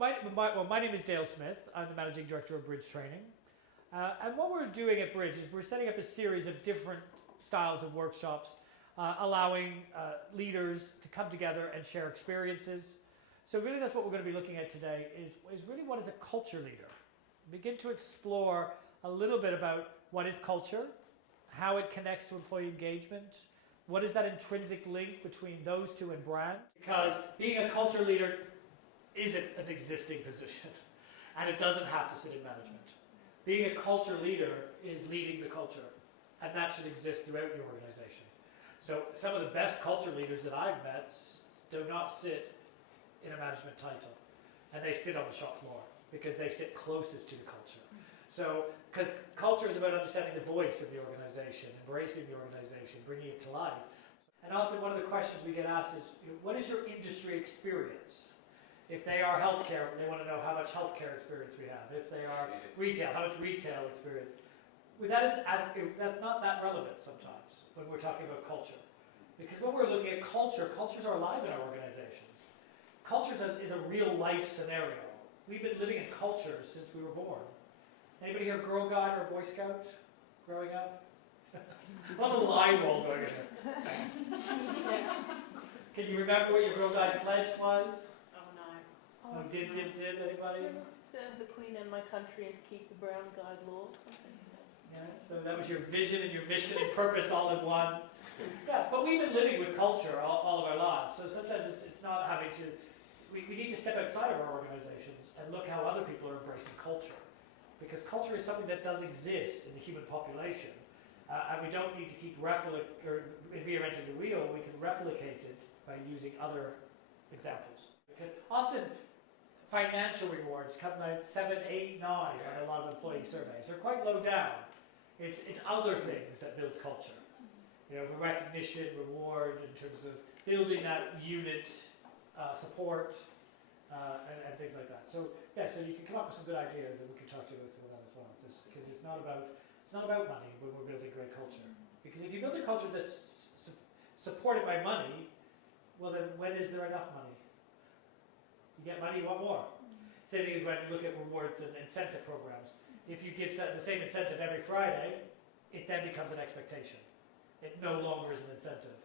my name is Dale Smith. I'm the Managing Director of Bridge Training. And what we're doing at Bridge is we're setting up a series of different styles of workshops, allowing leaders to come together and share experiences. So really that's what we're going to be looking at today is really what is a culture leader. Begin to explore a little bit about what is culture, how it connects to employee engagement, what is that intrinsic link between those two and brand. Because being a culture leader isn't an existing position, and it doesn't have to sit in management. Being a culture leader is leading the culture, and that should exist throughout your organization. So some of the best culture leaders that I've met do not sit in a management title, and they sit on the shop floor because they sit closest to the culture. So, because culture is about understanding the voice of the organization, embracing the organization, bringing it to life. And often one of the questions we get asked is, what is your industry experience? If they are healthcare, they want to know how much healthcare experience we have. If they are retail, how much retail experience. Well, that's not that relevant sometimes when we're talking about culture. Because when we're looking at culture, cultures are alive in our organizations. Culture is a real life scenario. We've been living in cultures since we were born. Anybody here Girl Guide or Boy Scout growing up? A little eye roll going in there. Can you remember what your Girl Guide pledge was? Oh, did anybody? Serve the Queen and my country and to keep the brown guide law. Yeah, so that was your vision and your mission and purpose all in one. Yeah, but we've been living with culture all of our lives, so sometimes it's not having to, we need to step outside of our organizations and look how other people are embracing culture. Because culture is something that does exist in the human population, and we don't need to keep reinventing the wheel. We can replicate it by using other examples. Because often financial rewards come out 7, 8, 9 on a lot of employee surveys. They're quite low down. It's other things that build culture. You know, recognition, reward, in terms of building that unit, support, and things like that. So yeah, so you can come up with some good ideas, and we can talk to you about some of that as well. Because it's not about money when we're building great culture. Because if you build a culture that's supported by money, well then when is there enough money? You get money, you want more. Same thing as when you look at rewards and incentive programs. If you give the same incentive every Friday, it then becomes an expectation. It no longer is an incentive.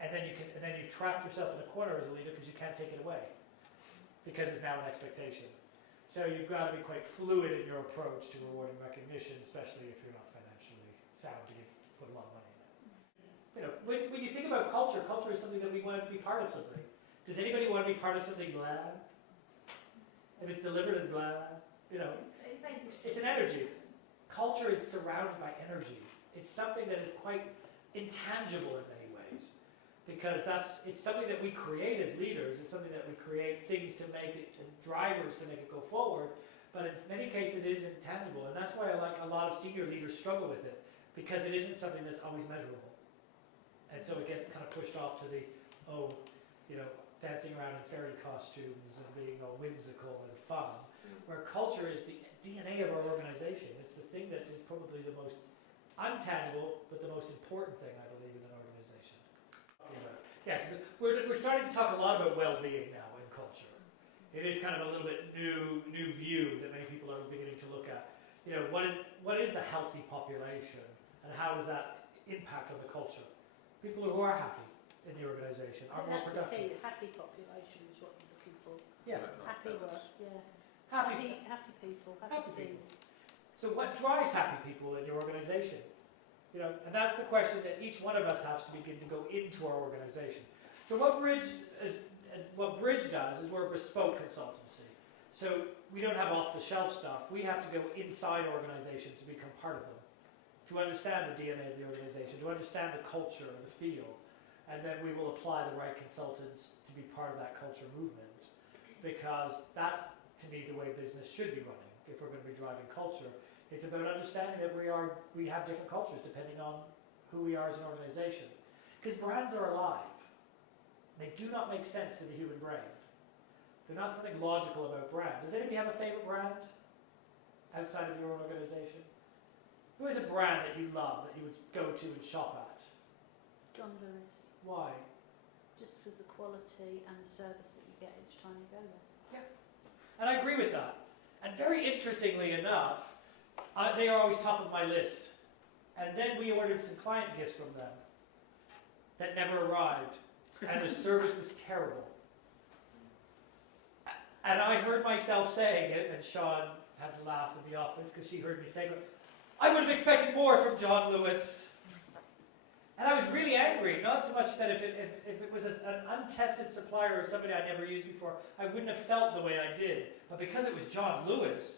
And then you've trapped yourself in a corner as a leader because you can't take it away. Because it's now an expectation. So you've got to be quite fluid in your approach to rewarding recognition, especially if you're not financially sound to put a lot of money in it. You know, when you think about culture, culture is something that we want to be part of something. Does anybody want to be part of something blah? If it's delivered as blah, you know, it's an energy. Culture is surrounded by energy. It's something that is quite intangible in many ways. Because it's something that we create as leaders. It's something that we create things to make it, and drivers to make it go forward. But in many cases, it is intangible. And that's why a lot of senior leaders struggle with it. Because it isn't something that's always measurable. And so it gets kind of pushed off to the, dancing around in fairy costumes and being all whimsical and fun. Where culture is the DNA of our organization. It's the thing that is probably the most untangible, but the most important thing, I believe, in an organization. Yeah, because we're starting to talk a lot about well-being now in culture. It is kind of a little bit new view that many people are beginning to look at. You know, what is the healthy population, and how does that impact on the culture? People who are happy in the organisation are more productive. That's the key. Happy population is what we're looking for. Yeah. Happy work. Yeah. Happy people. Happy people. So what drives happy people in your organisation? You know, and that's the question that each one of us has to begin to go into our organisation. So what Bridge does is we're a bespoke consultancy. So we don't have off-the-shelf stuff. We have to go inside organizations to become part of them, to understand the DNA of the organization, to understand the culture and the feel, and then we will apply the right consultants to be part of that culture movement, because that's, to me, the way business should be running if we're going to be driving culture. It's about understanding that we have different cultures depending on who we are as an organization. Because brands are alive. They do not make sense to the human brain. They're not something logical about brand. Does anybody have a favorite brand outside of your own organization? Who is a brand that you love, that you would go to and shop at? John Lewis. Why? Just with the quality and the service that you get each time you go there. Yeah. And I agree with that. And very interestingly enough, they are always top of my list. And then we ordered some client gifts from them that never arrived. And the service was terrible. And I heard myself saying it, and Sean had to laugh in the office because she heard me saying it. I would have expected more from John Lewis. And I was really angry, not so much that if it was an untested supplier or somebody I'd never used before, I wouldn't have felt the way I did. But because it was John Lewis,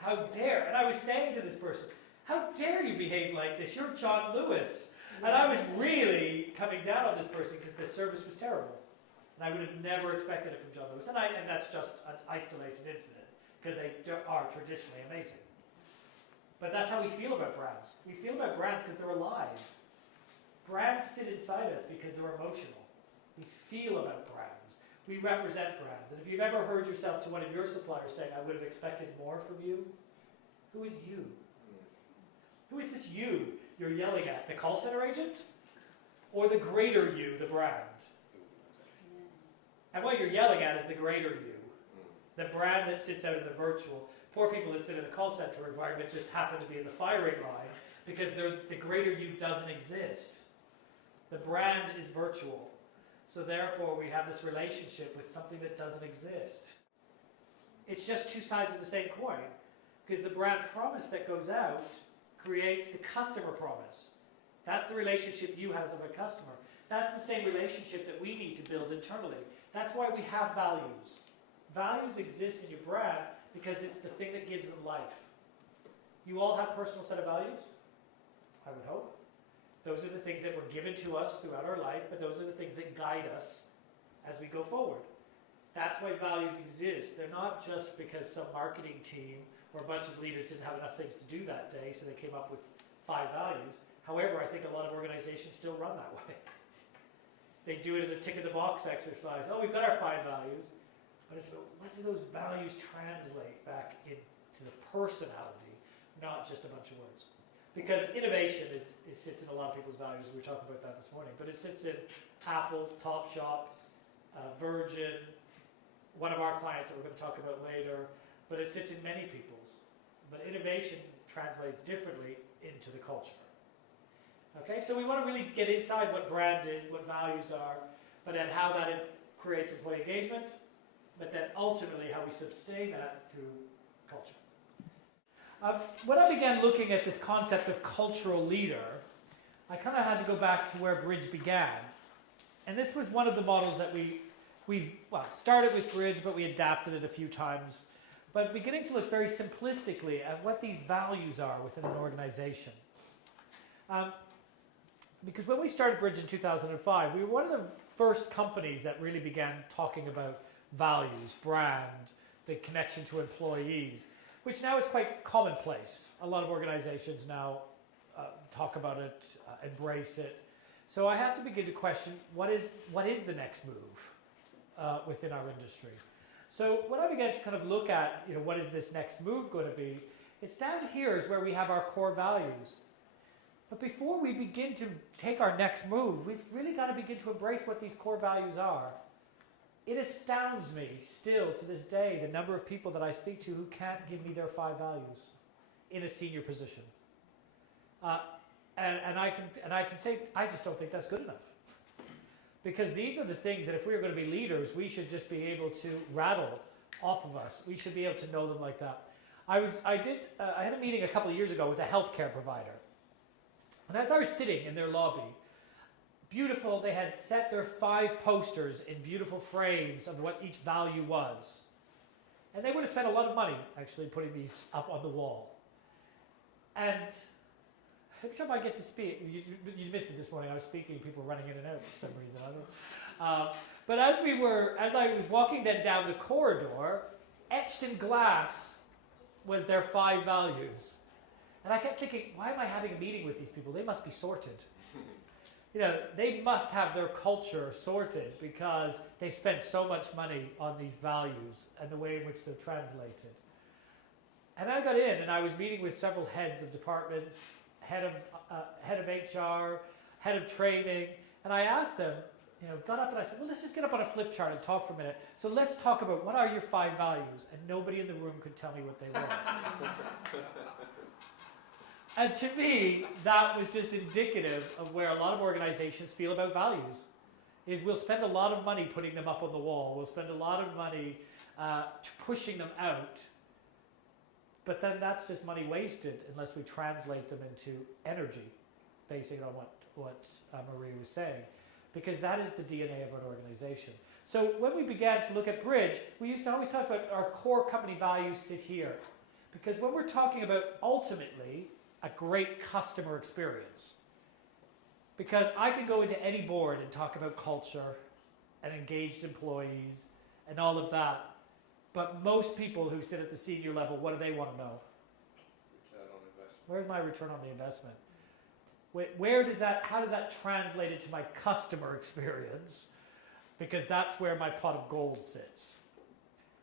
how dare, and I was saying to this person, how dare you behave like this? You're John Lewis. And I was really coming down on this person because the service was terrible. And I would have never expected it from John Lewis. And that's just an isolated incident, because they are traditionally amazing. But that's how we feel about brands. We feel about brands because they're alive. Brands sit inside us because they're emotional. We feel about brands. We represent brands. And if you've ever heard yourself to one of your suppliers saying, I would have expected more from you, who is you? Who is this you you're yelling at? The call center agent? Or the greater you, the brand? And what you're yelling at is the greater you. The brand that sits out in the virtual. Poor people that sit in a call center environment just happen to be in the firing line because the greater you doesn't exist. The brand is virtual. So therefore we have this relationship with something that doesn't exist. It's just two sides of the same coin. Because the brand promise that goes out creates the customer promise. That's the relationship you have with a customer. That's the same relationship that we need to build internally. That's why we have values. Values exist in your brand because it's the thing that gives them life. You all have personal set of values? I would hope. Those are the things that were given to us throughout our life, but those are the things that guide us as we go forward. That's why values exist. They're not just because some marketing team or a bunch of leaders didn't have enough things to do that day, so they came up with 5 values. However, I think a lot of organizations still run that way. They do it as a tick-in-the-box exercise. Oh, we've got our 5 values. But it's about what do those values translate back into the personality, not just a bunch of words. Because innovation sits in a lot of people's values. We were talking about that this morning. But it sits in Apple, Topshop, Virgin, one of our clients that we're going to talk about later. But it sits in many people's. But innovation translates differently into the culture. Okay, so we want to really get inside what brand is, what values are, but then how that creates employee engagement, but then ultimately how we sustain that through culture. When I began looking at this concept of cultural leader, I kind of had to go back to where Bridge began. And this was one of the models that we've started with Bridge, but we adapted it a few times. But beginning to look very simplistically at what these values are within an organization. Because when we started Bridge in 2005, we were one of the first companies that really began talking about values, brand, the connection to employees, which now is quite commonplace. A lot of organizations now talk about it, embrace it. So I have to begin to question, what is the next move within our industry? So when I began to kind of look at, what is this next move going to be, it's down here is where we have our core values. But before we begin to take our next move, we've really got to begin to embrace what these core values are. It astounds me still to this day the number of people that I speak to who can't give me their 5 values in a senior position. And I can say I just don't think that's good enough. Because these are the things that if we are going to be leaders, we should just be able to rattle off of us. We should be able to know them like that. I had a meeting a couple of years ago with a healthcare provider. And as I was sitting in their lobby, beautiful, they had set their 5 posters in beautiful frames of what each value was. And they would have spent a lot of money actually putting these up on the wall. And every time I get to speak, you missed it this morning, I was speaking, people were running in and out for some reason, I don't know. But as I was walking then down the corridor, etched in glass was their 5 values. And I kept thinking, why am I having a meeting with these people? They must be sorted. They must have their culture sorted because they spent so much money on these values and the way in which they're translated. And I got in and I was meeting with several heads of departments, head of HR, head of training, and I asked them, got up and I said, well, let's just get up on a flip chart and talk for a minute. So let's talk about what are your 5 values, and nobody in the room could tell me what they were. And to me, that was just indicative of where a lot of organizations feel about values. Is we'll spend a lot of money putting them up on the wall. We'll spend a lot of money pushing them out. But then that's just money wasted unless we translate them into energy, based on what Marie was saying. Because that is the DNA of an organization. So when we began to look at Bridge, we used to always talk about our core company values sit here. Because when we're talking about ultimately a great customer experience, because I can go into any board and talk about culture and engaged employees and all of that, but most people who sit at the senior level, what do they want to know? Return on investment. Where's my return on the investment? How does that translate into my customer experience? Because that's where my pot of gold sits.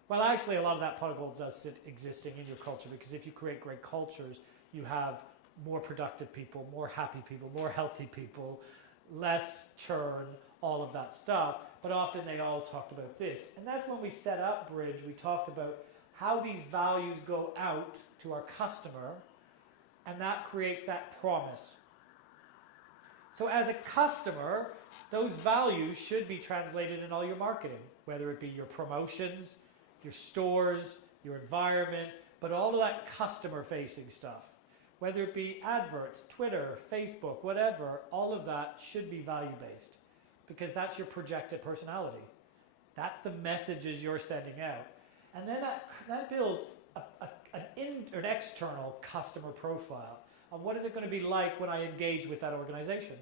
Well, actually, a lot of that pot of gold does sit existing in your culture, because if you create great cultures, you have more productive people, more happy people, more healthy people, less churn, all of that stuff. But often they all talked about this. And that's when we set up Bridge, we talked about how these values go out to our customer, and that creates that promise. So as a customer, those values should be translated in all your marketing, whether it be your promotions, your stores, your environment, but all of that customer-facing stuff. Whether it be adverts, Twitter, Facebook, whatever, all of that should be value-based, because that's your projected personality. That's the messages you're sending out. And then that builds an external customer profile of what is it going to be like when I engage with that organization.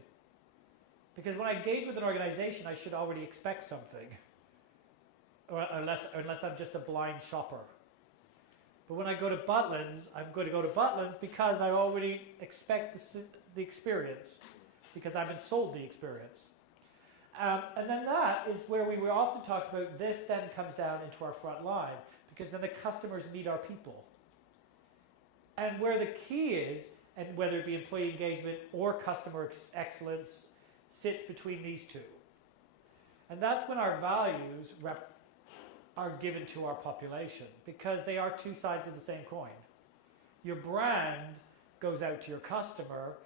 Because when I engage with an organization, I should already expect something, unless I'm just a blind shopper. But when I go to Butlins, I'm going to go to Butlins because I already expect the experience, because I've been sold the experience. And then that is where we were often talked about. This then comes down into our front line, because then the customers meet our people. And where the key is, and whether it be employee engagement or customer excellence, sits between these two. And that's when our values are given to our population, because they are two sides of the same coin. Your brand goes out to your customer,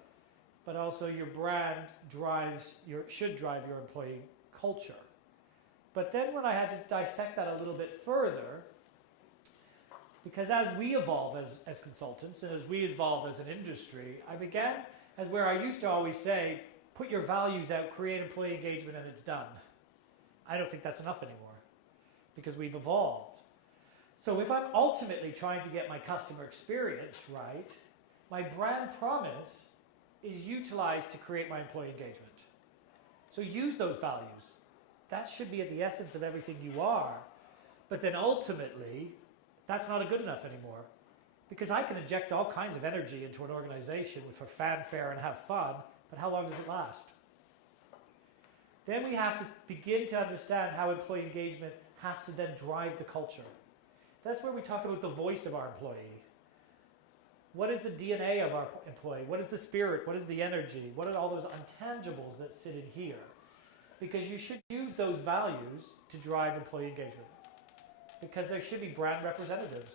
but also your brand should drive your employee culture. But then when I had to dissect that a little bit further, because as we evolve as consultants and as we evolve as an industry, I began as where I used to always say, put your values out, create employee engagement, and it's done. I don't think that's enough anymore, because we've evolved. So if I'm ultimately trying to get my customer experience right, my brand promise is utilized to create my employee engagement. So use those values. That should be at the essence of everything you are. But then ultimately, that's not good enough anymore, because I can inject all kinds of energy into an organization for fanfare and have fun, but how long does it last? Then we have to begin to understand how employee engagement has to then drive the culture. That's where we talk about the voice of our employee. What is the DNA of our employee? What is the spirit? What is the energy? What are all those intangibles that sit in here? Because you should use those values to drive employee engagement, because there should be brand representatives.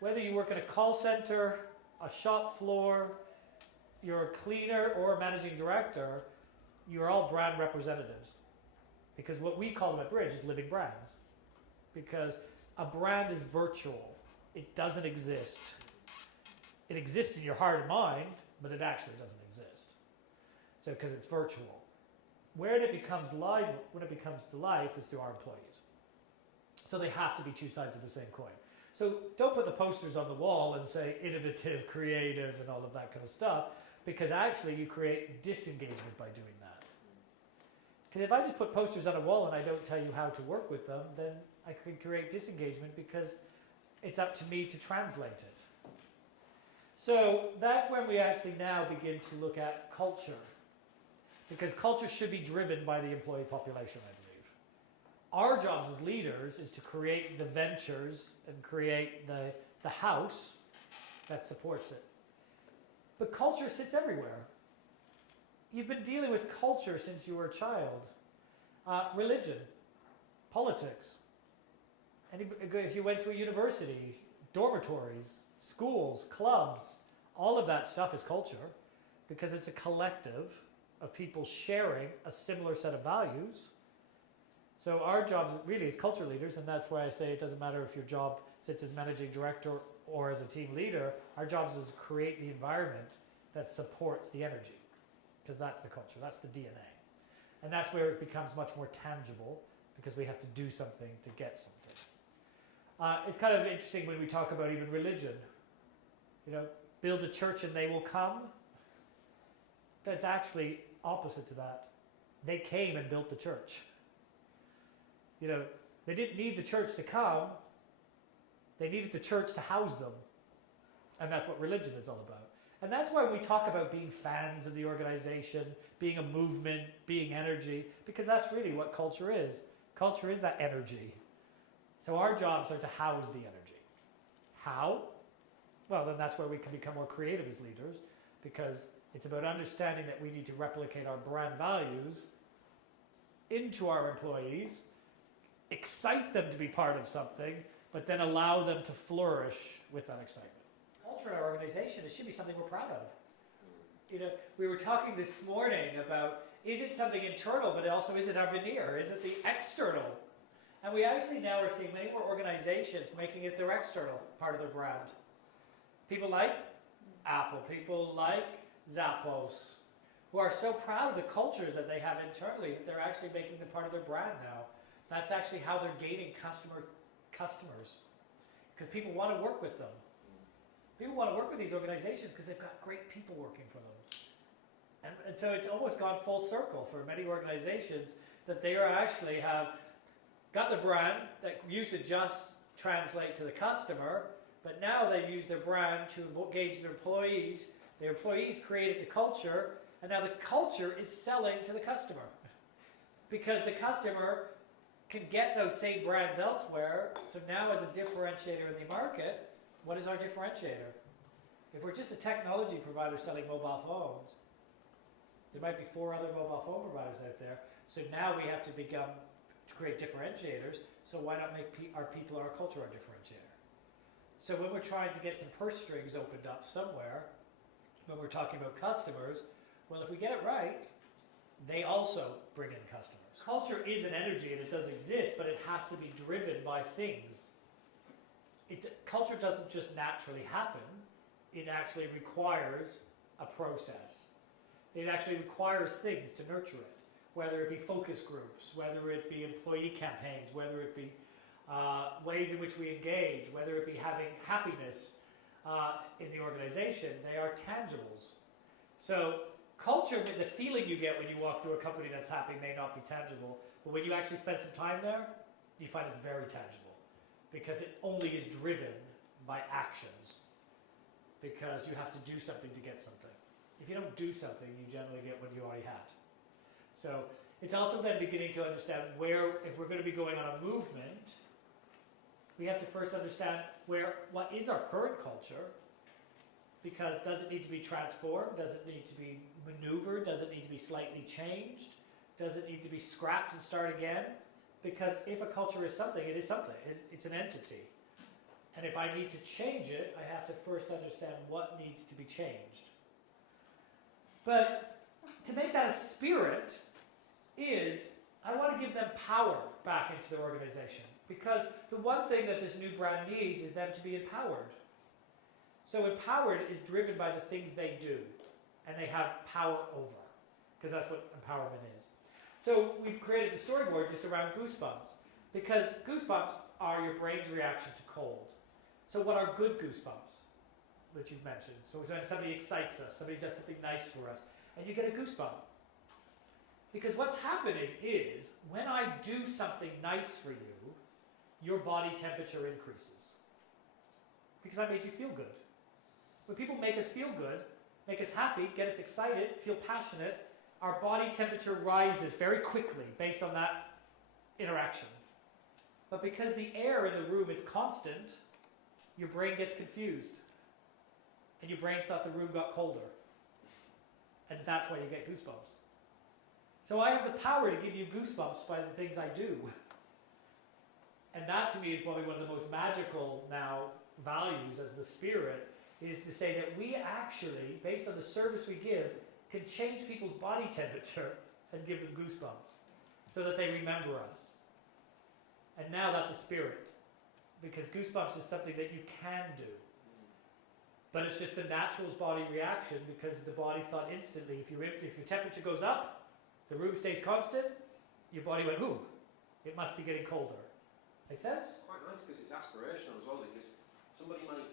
Whether you work at a call center, a shop floor, you're a cleaner or a managing director, you're all brand representatives. Because what we call them at Bridge is living brands. Because a brand is virtual. It doesn't exist. It exists in your heart and mind, but it actually doesn't exist. So because it's virtual. Where it becomes live, when it becomes to life, is through our employees. So they have to be two sides of the same coin. So don't put the posters on the wall and say innovative, creative, and all of that kind of stuff, because actually you create disengagement by doing that. Because if I just put posters on a wall and I don't tell you how to work with them, then I could create disengagement, because it's up to me to translate it. So that's when we actually now begin to look at culture. Because culture should be driven by the employee population, I believe. Our jobs as leaders is to create the ventures and create the house that supports it. But culture sits everywhere. You've been dealing with culture since you were a child. Religion, politics. If you went to a university, dormitories, schools, clubs, all of that stuff is culture because it's a collective of people sharing a similar set of values. So our job really is culture leaders, and that's why I say it doesn't matter if your job sits as managing director or as a team leader. Our job is to create the environment that supports the energy, because that's the culture, that's the DNA. And that's where it becomes much more tangible, because we have to do something to get something. It's kind of interesting when we talk about even religion. You know, build a church and they will come. That's actually opposite to that. They came and built the church. You know, they didn't need the church to come. They needed the church to house them. And that's what religion is all about. And that's why we talk about being fans of the organization, being a movement, being energy, because that's really what culture is. Culture is that energy. So our jobs are to house the energy. How? Well, then that's where we can become more creative as leaders, because it's about understanding that we need to replicate our brand values into our employees, excite them to be part of something, but then allow them to flourish with that excitement. Culture in our organization, it should be something we're proud of. You know, we were talking this morning about, is it something internal, but also is it our veneer? Is it the external? And we actually now are seeing many more organizations making it their external part of their brand. People like Apple, people like Zappos, who are so proud of the cultures that they have internally that they're actually making them part of their brand now. That's actually how they're gaining customers. Because people want to work with them. People want to work with these organizations because they've got great people working for them. And so it's almost gone full circle for many organizations that they are actually have got the brand that used to just translate to the customer, but now they've used their brand to engage their employees. Their employees created the culture, and now the culture is selling to the customer. Because the customer can get those same brands elsewhere, so now as a differentiator in the market, what is our differentiator? If we're just a technology provider selling mobile phones, there might be 4 other mobile phone providers out there, so now we have to create differentiators, so why not make our people, our culture, our differentiator? So when we're trying to get some purse strings opened up somewhere, when we're talking about customers, well, if we get it right, they also bring in customers. Culture is an energy and it does exist, but it has to be driven by things. Culture doesn't just naturally happen. It actually requires a process. It actually requires things to nurture it, whether it be focus groups, whether it be employee campaigns, whether it be ways in which we engage, whether it be having happiness in the organization. They are tangibles. So culture, the feeling you get when you walk through a company that's happy may not be tangible, but when you actually spend some time there, you find it's very tangible, because it only is driven by actions, because you have to do something to get something. If you don't do something, you generally get what you already had. So it's also then beginning to understand where, if we're going to be going on a movement, we have to first understand what is our current culture, because does it need to be transformed? Does it need to be maneuvered? Does it need to be slightly changed? Does it need to be scrapped and start again? Because if a culture is something, it is something. It's an entity. And if I need to change it, I have to first understand what needs to be changed. But to make that a spirit is, I want to give them power back into their organization. Because the one thing that this new brand needs is them to be empowered. So empowered is driven by the things they do, and they have power over, because that's what empowerment is. So we've created the storyboard just around goosebumps, because goosebumps are your brain's reaction to cold. So what are good goosebumps, which you've mentioned? So it's when somebody excites us, somebody does something nice for us, and you get a goosebump. Because what's happening is, when I do something nice for you, your body temperature increases. Because I made you feel good. When people make us feel good, make us happy, get us excited, feel passionate, our body temperature rises very quickly based on that interaction. But because the air in the room is constant, your brain gets confused. And your brain thought the room got colder. And that's why you get goosebumps. So I have the power to give you goosebumps by the things I do. And that to me is probably one of the most magical now values as the spirit, is to say that we actually, based on the service we give, can change people's body temperature and give them goosebumps so that they remember us. And now that's a spirit, because goosebumps is something that you can do. But it's just the natural body reaction, because the body thought instantly, if your temperature goes up, the room stays constant, your body went, ooh, it must be getting colder. Make sense? It's quite nice because it's aspirational as well, because somebody might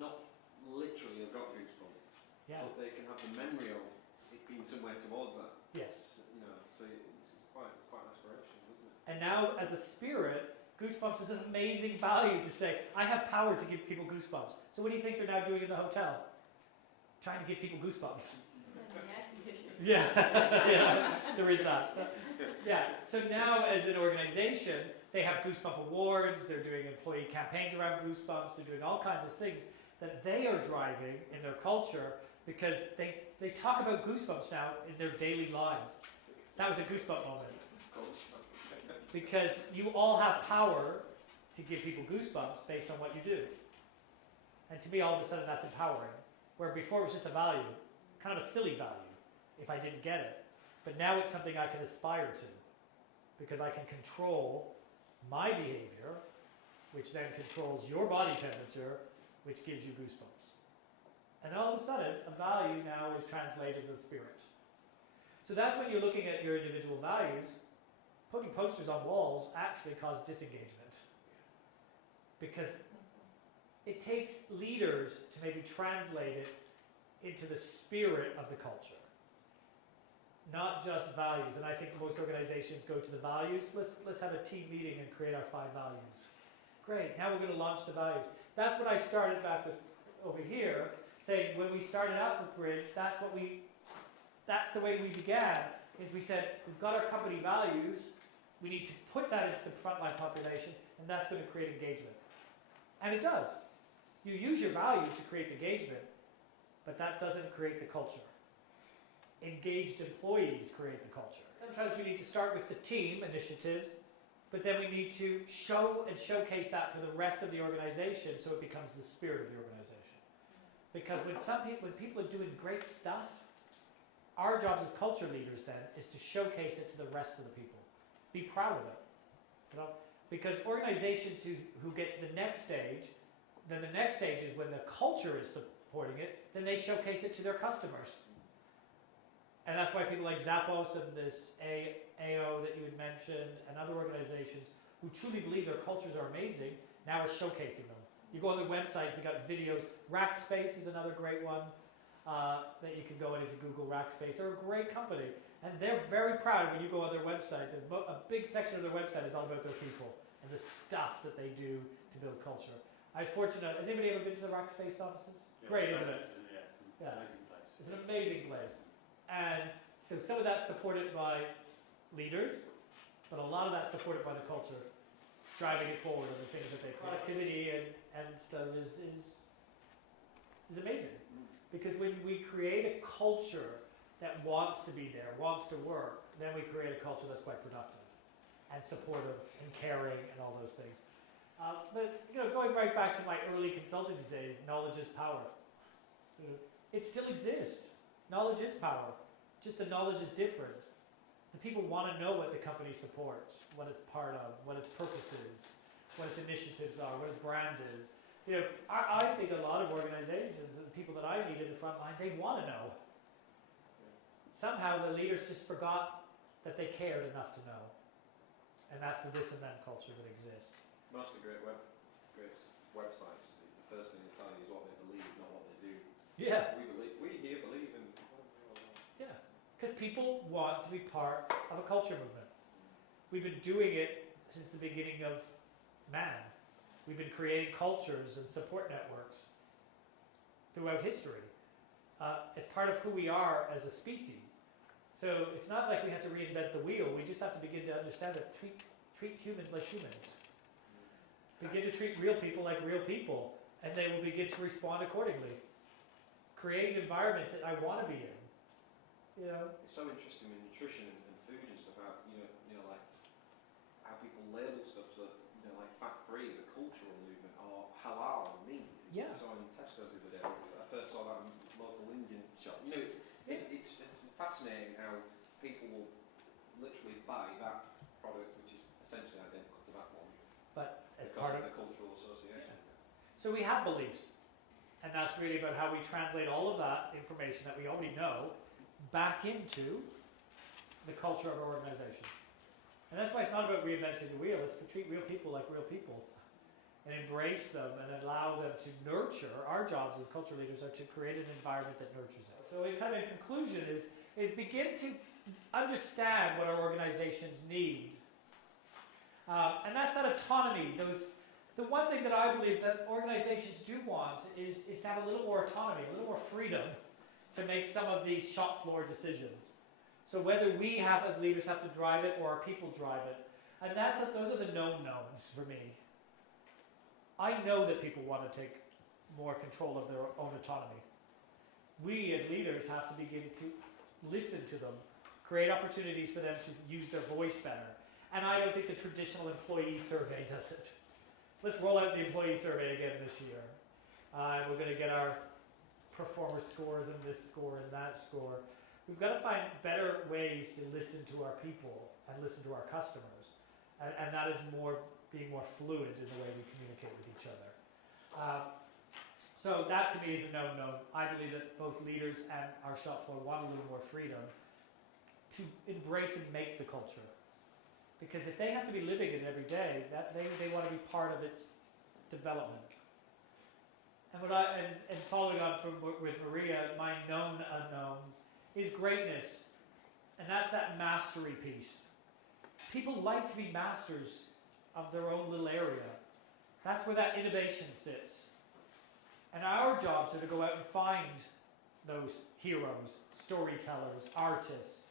not literally have got goosebumps, Yeah. but they can have the memory of it being somewhere towards that. Yes. So it's quite aspirational, isn't it? And now, as a spirit, goosebumps is an amazing value to say, I have power to give people goosebumps. So what do you think they're now doing in the hotel? Trying to give people goosebumps. Yeah, yeah, there is that. Yeah, so now as an organization, they have Goosebump Awards, they're doing employee campaigns around Goosebumps, they're doing all kinds of things that they are driving in their culture, because they talk about Goosebumps now in their daily lives. That was a Goosebump moment. Because you all have power to give people goosebumps based on what you do. And to me, all of a sudden, that's empowering. Where before it was just a value, kind of a silly value, if I didn't get it. But now it's something I can aspire to, because I can control my behavior, which then controls your body temperature, which gives you goosebumps. And all of a sudden, a value now is translated as a spirit. So that's when you're looking at your individual values. Putting posters on walls actually causes disengagement. Because it takes leaders to maybe translate it into the spirit of the culture. Not just values. And I think most organizations go to the values. Let's have a team meeting and create our 5 values. Great, now we're going to launch the values. That's what I started back with over here, saying when we started out with Bridge, that's the way we began, is we said, we've got our company values, we need to put that into the frontline population, and that's going to create engagement. And it does. You use your values to create engagement, but that doesn't create the culture. Engaged employees create the culture. Sometimes we need to start with the team initiatives, but then we need to show and showcase that for the rest of the organization so it becomes the spirit of the organization. Because when people are doing great stuff, our job as culture leaders then is to showcase it to the rest of the people. Be proud of it. You know? Because organizations who get to the next stage, then the next stage is when the culture is supporting it, then they showcase it to their customers. And that's why people like Zappos and this AO that you had mentioned and other organizations who truly believe their cultures are amazing now are showcasing them. You go on their websites, they've got videos. Rackspace is another great one that you can go in if you Google Rackspace. They're a great company. And they're very proud when you go on their website. A big section of their website is all about their people and the stuff that they do to build culture. I was fortunate. Has anybody ever been to the Rackspace offices? Yeah, great, isn't it? Yeah. Yeah. It's an amazing place. And so some of that's supported by leaders, but a lot of that's supported by the culture, driving it forward and the things that they productivity and stuff is amazing. Because when we create a culture that wants to be there, wants to work, then we create a culture that's quite productive and supportive and caring and all those things. But going right back to my early consulting days, knowledge is power. It still exists. Knowledge is power. Just the knowledge is different. The people want to know what the company supports, what it's part of, what its purpose is, what its initiatives are, what its brand is. I think a lot of organizations and the people that I meet in the front line, they want to know. Somehow the leaders just forgot that they cared enough to know. And that's the this and that culture that exists. Most of the great websites, the first thing they tell you is what they believe, not what they do. Yeah. We here believe in. Yeah. Because people want to be part of a culture movement. We've been doing it since the beginning of man. We've been creating cultures and support networks throughout history. It's part of who we are as a species. So it's not like we have to reinvent the wheel. We just have to begin to understand that treat humans like humans. Begin to treat real people like real people, and they will begin to respond accordingly. Create environments that I want to be in. It's so interesting with nutrition and food label stuff, so like fat-free is a cultural movement, or halal meat. Yeah. I saw in Tesco's the other day. I first saw that in a local Indian shop. It's fascinating how people will literally buy that product, which is essentially identical to that one, But as because part of of, the cultural association. so we have beliefs, and that's really about how we translate all of that information that we already know back into the culture of our organization. And that's why it's not about reinventing the wheel, it's to treat real people like real people and embrace them and allow them to nurture. Our jobs as culture leaders are to create an environment that nurtures it. So in conclusion is begin to understand what our organizations need. And that's that autonomy. The one thing that I believe that organizations do want is to have a little more autonomy, a little more freedom to make some of these shop floor decisions. So whether we as leaders have to drive it or our people drive it. And those are the known knowns for me. I know that people want to take more control of their own autonomy. We as leaders have to begin to listen to them, create opportunities for them to use their voice better. And I don't think the traditional employee survey does it. Let's roll out the employee survey again this year. We're going to get our performer scores and this score and that score. We've got to find better ways to listen to our people and listen to our customers. And that is being more fluid in the way we communicate with each other. So that to me is a no-no. I believe that both leaders and our shop floor want a little more freedom to embrace and make the culture. Because if they have to be living it every day, they want to be part of its development. And following on with Maria, my known unknowns is greatness. And that's that mastery piece. People like to be masters of their own little area. That's where that innovation sits. And our jobs are to go out and find those heroes, storytellers, artists.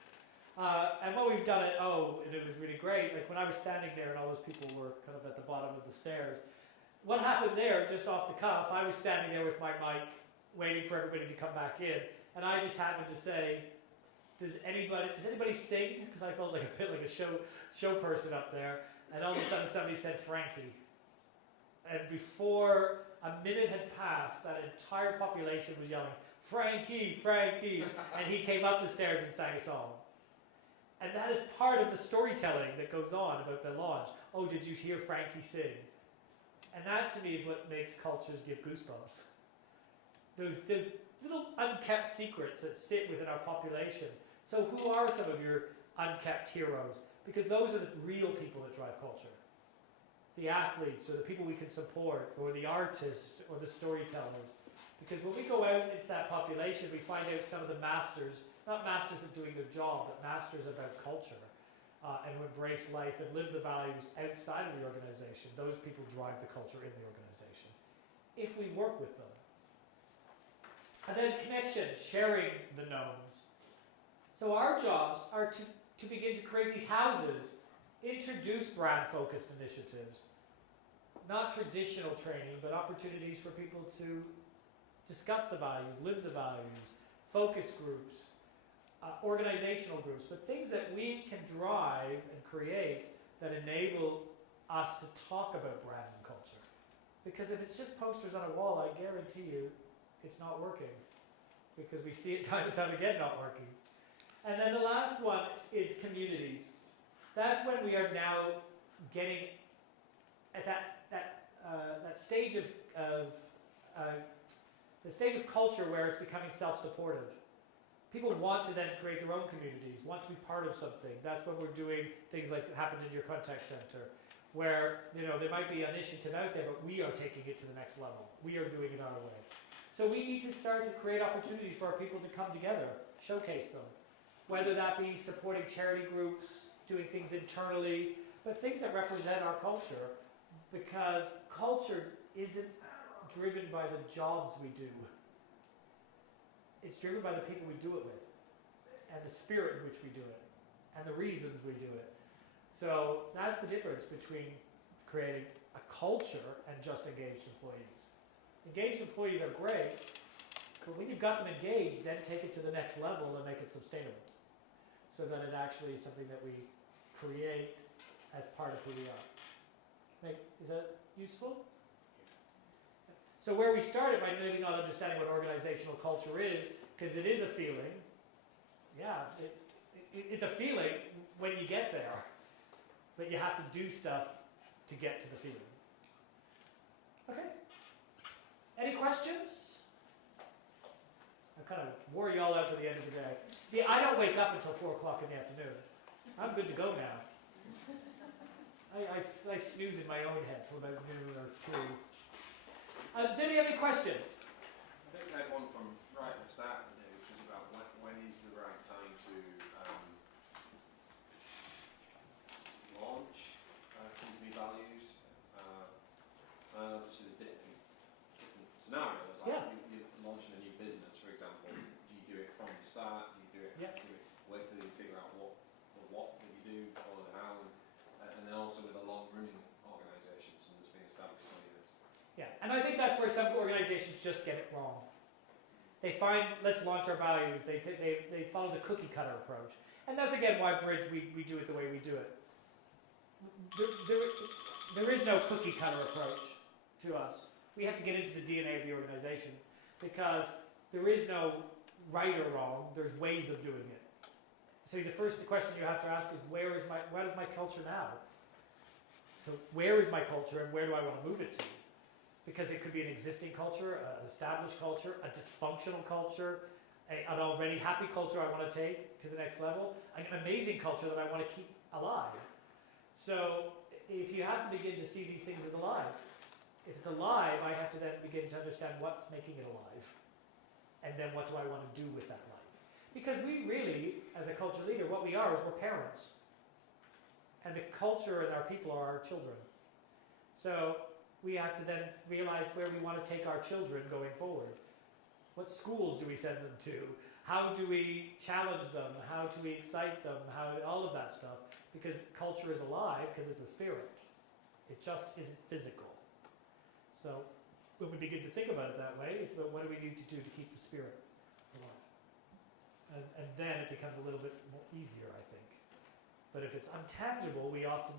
And what we've done it was really great. Like when I was standing there and all those people were kind of at the bottom of the stairs, what happened there, just off the cuff, I was standing there with my mic, waiting for everybody to come back in, and I just happened to say, does anybody sing? Because I felt like a bit like a show person up there. And all of a sudden somebody said Frankie. And before a minute had passed, that entire population was yelling, Frankie, Frankie. And he came up the stairs and sang a song. And that is part of the storytelling that goes on about the launch. Oh, did you hear Frankie sing? And that to me is what makes cultures give goosebumps. Those little unkept secrets that sit within our population. So who are some of your unkept heroes? Because those are the real people that drive culture. The athletes, or the people we can support, or the artists, or the storytellers. Because when we go out into that population, we find out some of the masters, not masters of doing their job, but masters about culture, and who embrace life and live the values outside of the organization. Those people drive the culture in the organization, if we work with them. And then connection, sharing the knowns. So our jobs are to begin to create these houses, introduce brand-focused initiatives, not traditional training, but opportunities for people to discuss the values, live the values, focus groups, organizational groups, but things that we can drive and create that enable us to talk about brand and culture. Because if it's just posters on a wall, I guarantee you it's not working. Because we see it time and time again not working. And then the last one is communities. That's when we are now getting at that stage of the stage of culture where it's becoming self-supportive. People want to then create their own communities, want to be part of something. That's when we're doing things like happened in your contact center, where there might be an initiative out there, but we are taking it to the next level. We are doing it our way. So we need to start to create opportunities for our people to come together, showcase them. Whether that be supporting charity groups, doing things internally, but things that represent our culture, because culture isn't driven by the jobs we do. It's driven by the people we do it with, and the spirit in which we do it, and the reasons we do it. So that's the difference between creating a culture and just engaged employees. Engaged employees are great, but when you've got them engaged, then take it to the next level and make it sustainable, so that it actually is something that we create as part of who we are. Is that useful? So where we started by maybe not understanding what organizational culture is, because it is a feeling. Yeah, it's a feeling when you get there, but you have to do stuff to get to the feeling. Okay. Any questions? I kind of wore you all out by the end of the day. See, I don't wake up until 4 o'clock in the afternoon. I'm good to go now. I snooze in my own head till about noon or 2. Does anybody have any questions? I think I had one from right at the start of the day, which was about when is the right time to launch company values. Obviously, there's different scenarios. Like you're launching a new business, for example. Do you do it from the start? Do you do it? Yeah. Wait till you figure out what that you do, or the how, and then also with a long-running organisation, something that's been established 20 years. Yeah, and I think that's where some organizations just get it wrong. They find, let's launch our values. They follow the cookie cutter approach. And that's again why Bridge, we do it the way we do it. There is no cookie cutter approach to us. We have to get into the DNA of the organization because there is no right or wrong. There's ways of doing it. So the first question you have to ask is, what is my culture now? So where is my culture and where do I want to move it to? Because it could be an existing culture, an established culture, a dysfunctional culture, an already happy culture I want to take to the next level, an amazing culture that I want to keep alive. So if you have to begin to see these things as alive, if it's alive, I have to then begin to understand what's making it alive. And then what do I want to do with that life? Because we really, as a culture leader, what we are is we're parents. And the culture and our people are our children. So we have to then realize where we want to take our children going forward. What schools do we send them to? How do we challenge them? How do we excite them? All of that stuff. Because culture is alive because it's a spirit. It just isn't physical. So when we begin to think about it that way, it's about what do we need to do to keep the spirit alive. And then it becomes a little bit more easier, I think. But if it's untangible, we often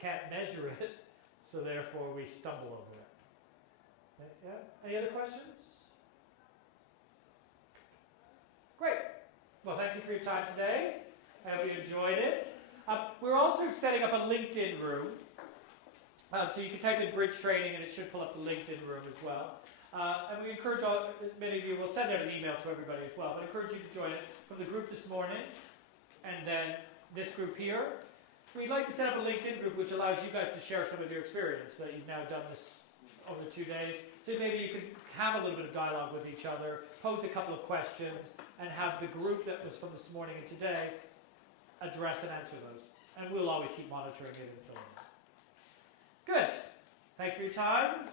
can't measure it, so therefore we stumble over it. Yeah? Any other questions? Great. Well, thank you for your time today. I hope you enjoyed it. We're also setting up a LinkedIn room. So you can type in Bridge Training and it should pull up the LinkedIn room as well. And we encourage many of you, we'll send out an email to everybody as well, but I encourage you to join it from the group this morning and then this group here. We'd like to set up a LinkedIn group which allows you guys to share some of your experience that you've now done this over the 2 days. So maybe you could have a little bit of dialogue with each other, pose a couple of questions, and have the group that was from this morning and today address and answer those. And we'll always keep monitoring it and filming it. Good. Thanks for your time.